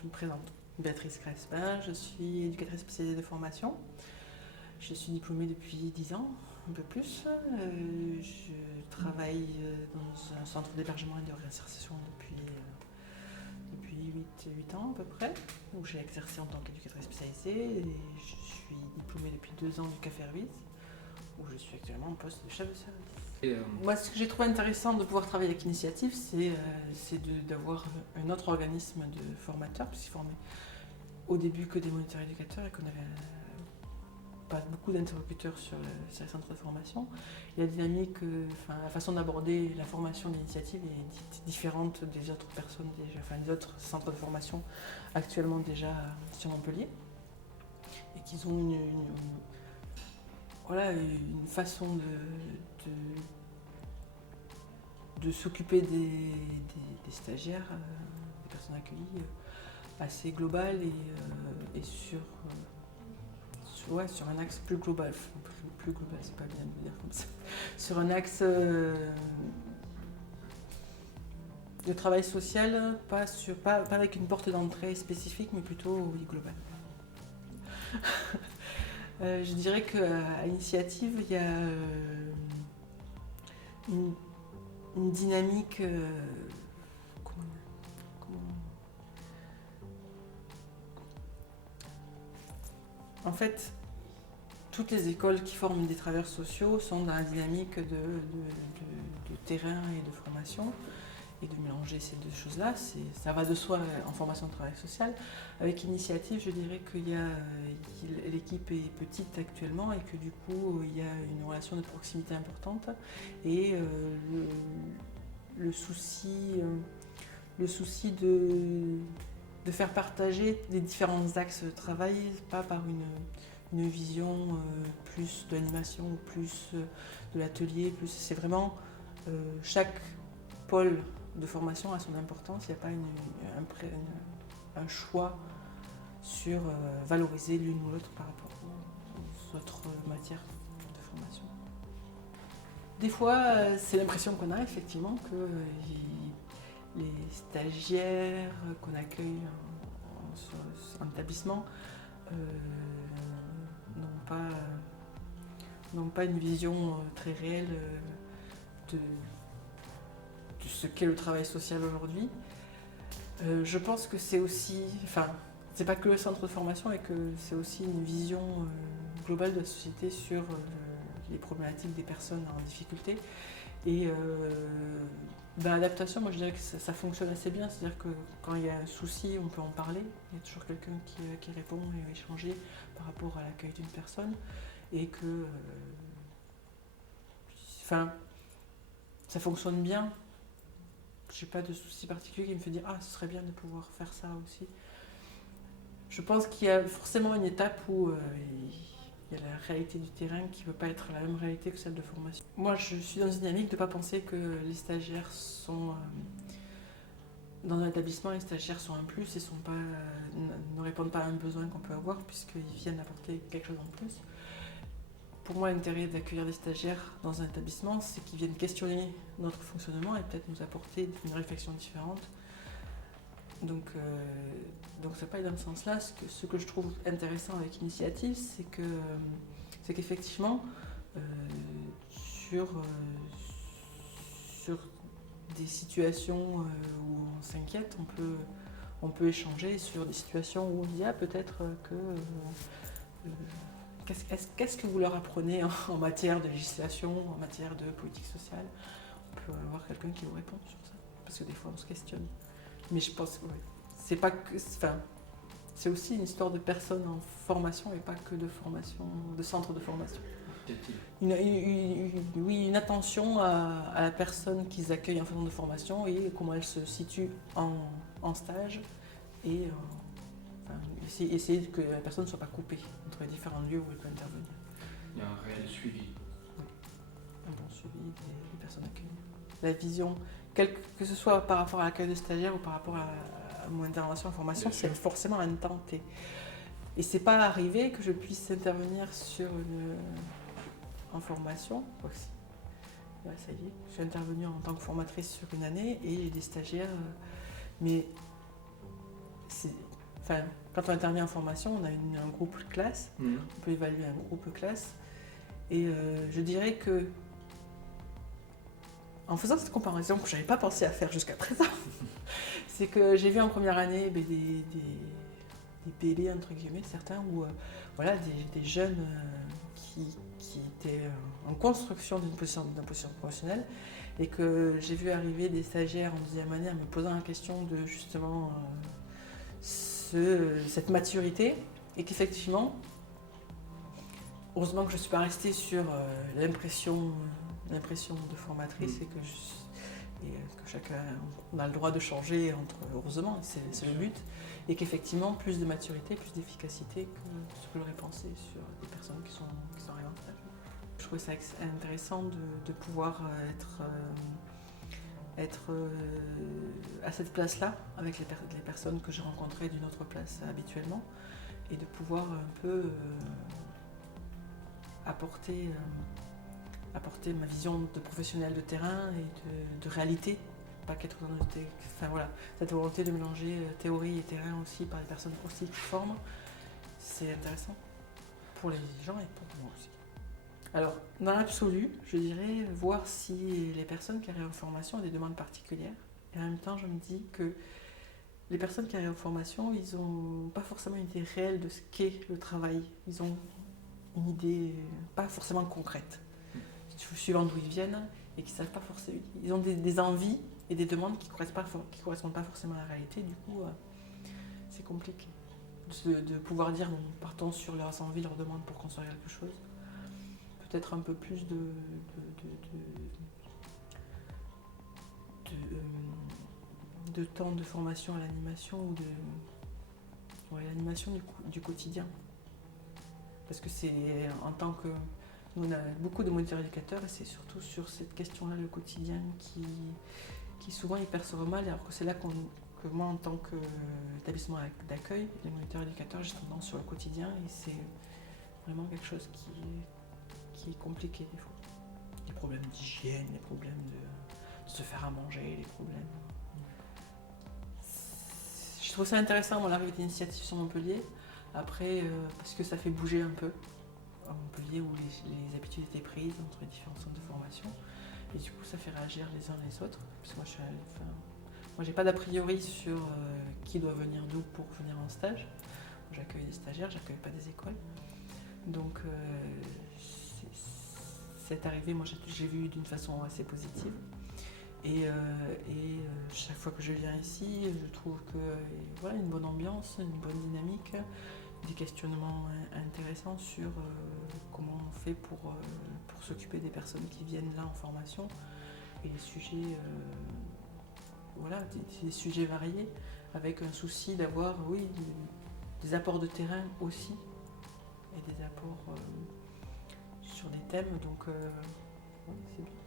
je me présente. Béatrice Crespin, je suis éducatrice spécialisée de formation. Je suis diplômée depuis 10 ans, un peu plus. Je travaille dans un centre d'hébergement et de réinsertion depuis 8 ans à peu près, où j'ai exercé en tant qu'éducatrice spécialisée. Et je suis diplômée depuis 2 ans du Café Hervis, où je suis actuellement en poste de chef de service. Moi, ce que j'ai trouvé intéressant de pouvoir travailler avec Initiative, c'est d'avoir un autre organisme de formateurs, puisqu'ils formaient au début que des moniteurs éducateurs et qu'on n'avait pas beaucoup d'interlocuteurs sur les centres de formation. Et la dynamique, la façon d'aborder la formation d'Initiative est différente des autres personnes, des autres centres de formation actuellement déjà sur Montpellier. Et qu'ils ont une façon de s'occuper des stagiaires, des personnes accueillies, assez globale et sur un axe plus global. Plus global, c'est pas bien de le dire comme ça. Sur un axe de travail social, pas avec une porte d'entrée spécifique, mais plutôt global. Je dirais qu'à Initiative, il y a une dynamique. En fait, toutes les écoles qui forment des travailleurs sociaux sont dans la dynamique de terrain et de formation. Et de mélanger ces deux choses-là, ça va de soi en formation de travail social. Avec Initiative, je dirais que l'équipe est petite actuellement et que du coup, il y a une relation de proximité importante. Et le souci de faire partager les différents axes de travail, pas par une vision plus de l'animation ou plus de l'atelier. C'est vraiment chaque pôle de formation a son importance. Il n'y a pas un choix sur valoriser l'une ou l'autre par rapport aux autres matières de formation. Des fois, c'est l'impression qu'on a effectivement que les stagiaires qu'on accueille en établissement n'ont pas une vision très réelle de ce qu'est le travail social aujourd'hui. Je pense que c'est aussi, c'est pas que le centre de formation, et que c'est aussi une vision globale de la société sur les problématiques des personnes en difficulté. Et dans l'adaptation, moi je dirais que ça fonctionne assez bien, c'est-à-dire que quand il y a un souci, on peut en parler, il y a toujours quelqu'un qui répond et va échanger par rapport à l'accueil d'une personne, et que ça fonctionne bien. J'ai pas de souci particulier qui me fait dire « Ah, ce serait bien de pouvoir faire ça aussi ». Je pense qu'il y a forcément une étape où il y a la réalité du terrain qui ne peut pas être la même réalité que celle de formation. Moi, je suis dans une dynamique de ne pas penser que les stagiaires sont... dans un établissement, les stagiaires sont un plus et ne répondent pas à un besoin qu'on peut avoir, puisqu'ils viennent apporter quelque chose en plus. Pour moi, l'intérêt d'accueillir des stagiaires dans un établissement, c'est qu'ils viennent questionner notre fonctionnement et peut-être nous apporter une réflexion différente. Donc ça pas dans ce sens-là. Ce que je trouve intéressant avec Initiative, c'est qu'effectivement, sur des situations où on s'inquiète, on peut échanger sur des situations où il y a peut-être que... Qu'est-ce que vous leur apprenez en matière de législation, en matière de politique sociale? On peut avoir quelqu'un qui vous répond sur ça, parce que des fois on se questionne. Mais je pense que c'est pas que, c'est aussi une histoire de personnes en formation et pas que de formation, de centre de formation. Une attention à la personne qu'ils accueillent en centre de formation et comment elle se situe en stage, et essayer que la personne ne soit pas coupée entre les différents lieux où elle peut intervenir. Il y a un réel suivi. Oui, un bon suivi des personnes accueillies. La vision, que ce soit par rapport à l'accueil de stagiaires ou par rapport à mon intervention en formation, c'est forcément un temps T. Et c'est pas arrivé que je puisse intervenir en formation aussi. Là, ça y est, je suis intervenue en tant que formatrice sur une année et des stagiaires, mais enfin, quand on intervient en formation, on a un groupe classe, Mhm. on peut évaluer un groupe classe. Et je dirais que, en faisant cette comparaison que je n'avais pas pensé à faire jusqu'à présent, c'est que j'ai vu en première année des bébés, entre guillemets, certains, où voilà, des jeunes qui étaient en construction d'une position professionnelle, et que j'ai vu arriver des stagiaires en deuxième année en me posant la question de justement cette maturité, et qu'effectivement, heureusement que je ne suis pas restée sur l'impression de formatrice et que chacun a le droit de changer, heureusement, c'est le but, et qu'effectivement, plus de maturité, plus d'efficacité que ce que j'aurais pensé sur des personnes qui sont arrivées en stage. Je trouvais ça intéressant de pouvoir être à cette place-là, avec les personnes que j'ai rencontrées d'une autre place habituellement, et de pouvoir un peu apporter ma vision de professionnel de terrain et de réalité, pas qu'être dans le enfin voilà, cette volonté de mélanger théorie et terrain aussi par les personnes aussi qui forment, c'est intéressant pour les gens et pour moi aussi. Alors, dans l'absolu, je dirais voir si les personnes qui arrivent en formation ont des demandes particulières. Et en même temps, je me dis que les personnes qui arrivent en formation, ils n'ont pas forcément une idée réelle de ce qu'est le travail. Ils ont une idée pas forcément concrète, suivant d'où ils viennent, et qui savent pas forcément. Ils ont des envies et des demandes qui correspondent pas forcément à la réalité. Du coup, c'est compliqué de pouvoir dire, bon, partons sur leurs envies, leurs demandes pour construire quelque chose. Peut-être un peu plus de temps de formation à l'animation ou l'animation du quotidien. Parce que c'est en tant que... Nous, on a beaucoup de moniteurs éducateurs et c'est surtout sur cette question-là, le quotidien, qui souvent ils perçoivent mal, alors que c'est là que moi, en tant qu'établissement d'accueil, les moniteurs éducateurs, j'ai tendance sur le quotidien et c'est vraiment quelque chose qui est compliqué des fois. Les problèmes d'hygiène, les problèmes de se faire à manger, les problèmes... Je trouve ça intéressant, l'arrivée d'initiatives sur Montpellier. Après, parce que ça fait bouger un peu à Montpellier, où les habitudes étaient prises entre les différents centres de formation. Et du coup, ça fait réagir les uns les autres. Parce que moi, j'ai pas d'a priori sur qui doit venir d'où pour venir en stage. J'accueille des stagiaires, j'accueille pas des écoles. Donc, cette arrivée, moi, j'ai vu d'une façon assez positive. Et chaque fois que je viens ici, je trouve que voilà, une bonne ambiance, une bonne dynamique, des questionnements intéressants sur comment on fait pour s'occuper des personnes qui viennent là en formation, et les sujets, voilà, des sujets variés, avec un souci d'avoir, oui, des apports de terrain aussi, et des apports sur des thèmes, donc oui, c'est bien.